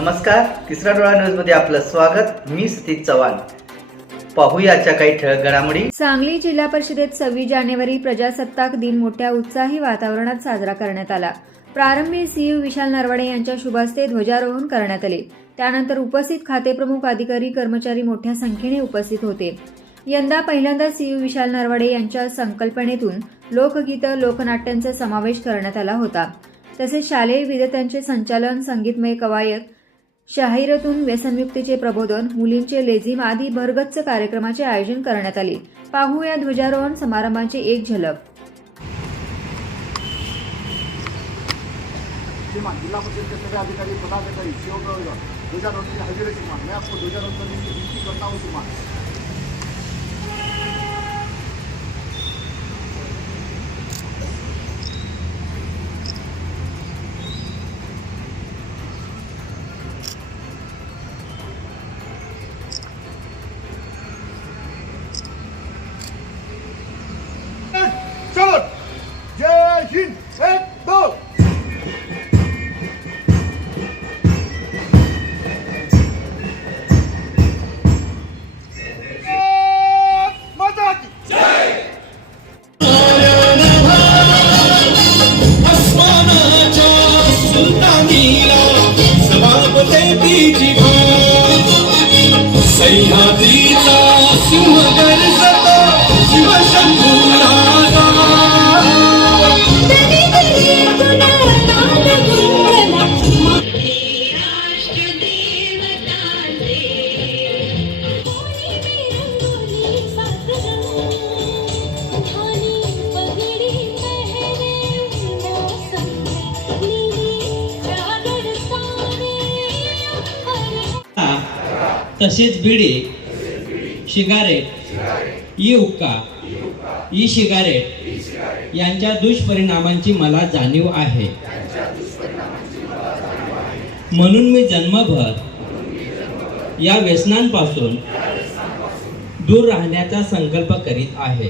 नमस्कार तिसरा डोळा न्यूजमध्ये आपलं स्वागत. मी सतीश चव्हाण. पाहूया काही ठळक घडामोडी. सांगली जिल्हा परिषदेत सव्वीस जानेवारी प्रजासत्ताक दिन मोठ्या उत्साही वातावरणात साजरा करण्यात आला. प्रारंभी सीईओ विशाल नरवडे यांच्या शुभहस्ते ध्वजारोहण करण्यात आले. त्यानंतर उपस्थित खातेप्रमुख अधिकारी कर्मचारी मोठ्या संख्येने उपस्थित होते. यंदा पहिल्यांदा सीईओ विशाल नरवडे यांच्या संकल्पनेतून लोकगीतं लोकनाट्यांचा समावेश करण्यात आला होता. तसेच शालेय विद्यार्थ्यांचे संचालन संगीतमय कवायत शाहिरातून व्यसनमुक्तीचे प्रबोधन मुलींचे लेझिम आदी भरगच्च कार्यक्रमाचे आयोजन करण्यात आले. पाहूया ध्वजारोहण समारंभाची एक झलक. जिला परिषद के सभी अधिकारी पदाधिकारी शिवप्रयोग ध्वजारोहण की मैं आपको ध्वजारोहण करने की विनती करता हूँ सह्याद्रीचा सिंह गर्जतो शिवशंभूराजा तसेच बिडी सिगारेट ई हुक्का ई सिगारेट यांच्या दुष्परिणामांची मला जाणीव आहे. म्हणून मी जन्मभर या व्यसनांपासून दूर राहण्याचा संकल्प करीत आहे.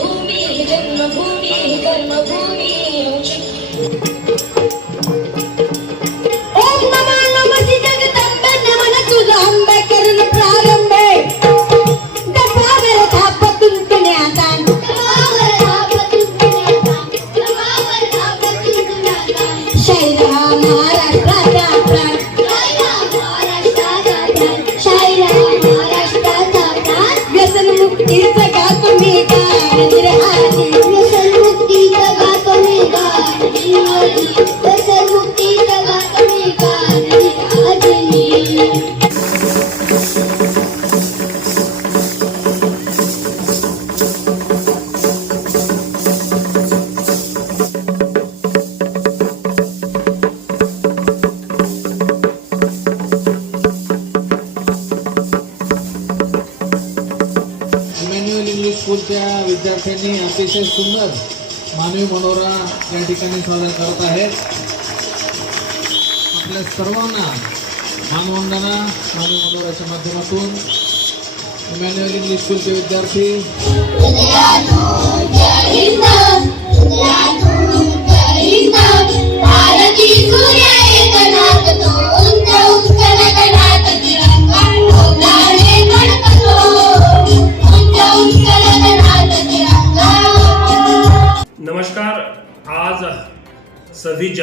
हिमाय भूमी जन्मभूमी. कर्मभूमी त्या विद्यार्थ्यांनी अतिशय सुंदर मानवी मनोरा या ठिकाणी सादर करत आहेत. आपल्या सर्वांना मानवंदना मानवी मनोराच्या माध्यमातून. मॅन्युअल इंग्लिश स्कूलचे विद्यार्थी.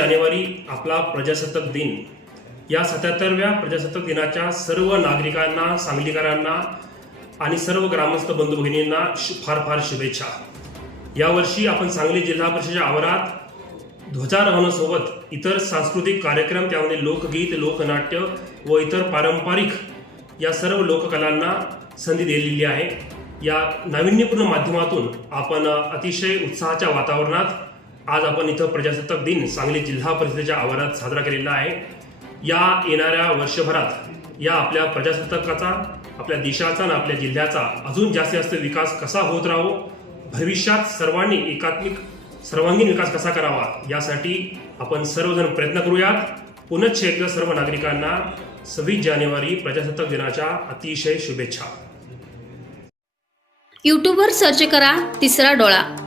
जानेवारी आपला प्रजासत्ताक दिन. या सत्याहत्तरव्या प्रजासत्ताक दिनाच्या सर्व नागरिकांना सांगलीकरांना आणि सर्व ग्रामस्थ बंधू भगिनींना फार फार शुभेच्छा. यावर्षी आपण सांगली जिल्हा परिषदेच्या आवारात ध्वजारोहणासोबत इतर सांस्कृतिक कार्यक्रम त्यामध्ये लोकगीत लोकनाट्य व इतर पारंपरिक या सर्व लोककलांना संधी दिलेली आहे. या नाविन्यपूर्ण माध्यमातून आपण अतिशय उत्साहाच्या वातावरणात आज आपण इथं प्रजासत्ताक दिन सांगली जिल्हा परिषदेच्या आवारात साजरा केलेला आहे. या येणाऱ्या वर्षभरात या आपल्या प्रजासत्ताकाचा आपल्या देशाचा आणि आपल्या जिल्ह्याचा अजून जास्तीत जास्त विकास कसा होत राहो भविष्यात सर्वांनी एकात्मिक सर्वांगीण विकास कसा करावा यासाठी आपण सर्वजण प्रयत्न करूयात. पुनश्च एकदा सर्व नागरिकांना सव्वीस जानेवारी प्रजासत्ताक दिनाच्या अतिशय शुभेच्छा. युट्यूबवर सर्च करा तिसरा डोळा.